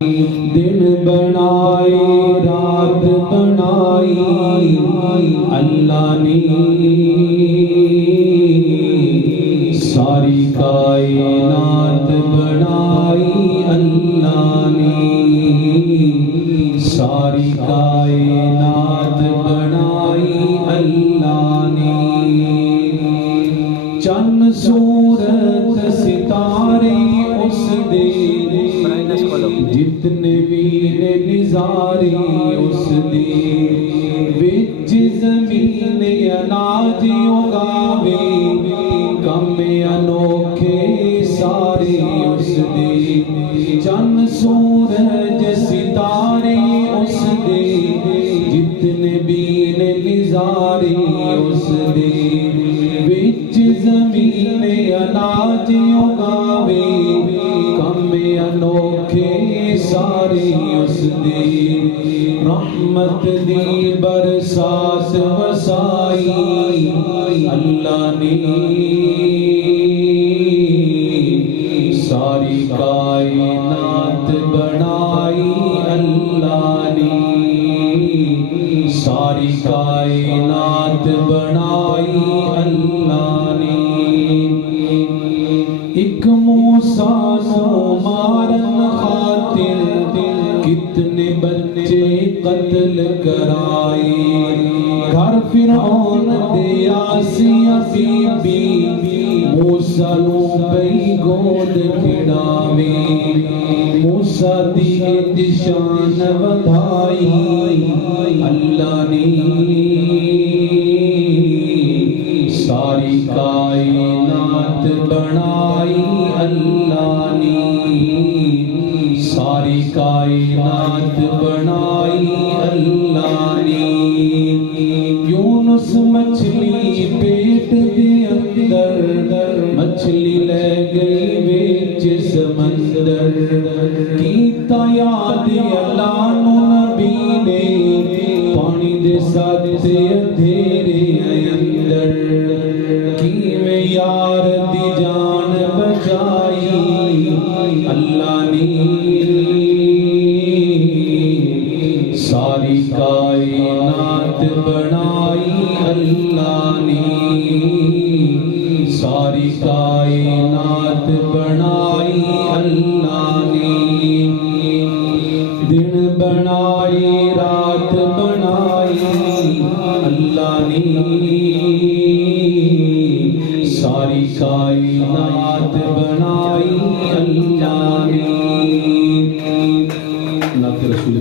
دن بنائی رات بنائی اللہ نے، ساری کائنات بنائی اللہ نے، ساری کائنات بنائی اللہ نے، چند سورج ستارے اس دے، جتنے بھی نظارے اس دے، وچ زمین اناج اگاوے، کم انوکھے سارے اس دے، چند سورج ستارے اس دے، جتنے بھی نظارے اس دے، وچ زمین اناج اگاوے، کم انوکھے سارے اس دے، رحمت دی برسات وسائی اللہ نے، ساری کائنات بنائی اللہ نے، ساری کائنات بنائی اللہ نے، ایک موسیٰ نو مارن خاطر کتنے بچے قتل کرائے، گھر فرعون دے آسیہ بی بی، موسیٰ نو پئی گود کھڑاوے، موسیٰ دی شان ودھائی اللہ نے، ساری کائنات بنائی اللہ نے، ساری کائنات بنائی اللہ نے، یونس مچھلی پیٹ دے اندر، مچھلی لے گئی وچ سمندر، کیتا یاد اللہ نو نبی نے، پانی دے ساتھ اندھیرے اندر، کیویں یار دی جان بچائی اللہ نے، ساری کائنات بنائی اللہ نے، ساری کائنات بنائی اللہ نے، دن بنائی رات بنائی اللہ نے، ساری کائنات بنائی اللہ نے، نعت رسول